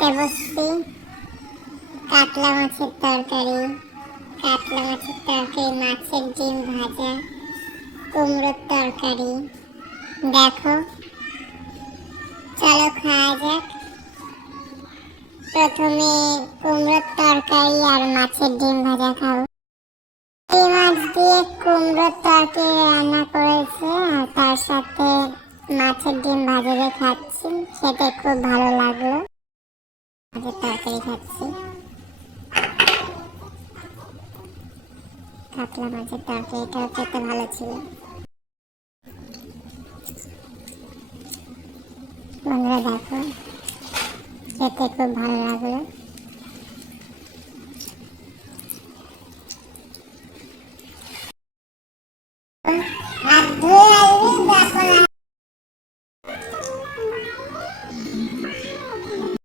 খেতে বসছি। কাতলা মাছের তরকারি, মাছের ডিম ভাজা, কুমড়োর তরকারি। দেখো, চলো খাওয়া যাক। প্রথমে কুমড়োর তরকারি আর মাছের ডিম ভাজা খাবো। এই মাছ দিয়ে কুমড়োর তরকারি রান্না করেছে আর তার সাথে মাছের ডিম ভাজা দিয়ে খাচ্ছি, খেতে খুব ভালো লাগলো। মাছের তরকারি খাচ্ছি, কাতলা মাছের তরকারিটাও খেতে ভালো ছিল। বন্ধুরা দেখো, খেতে খুব ভালো লাগলো।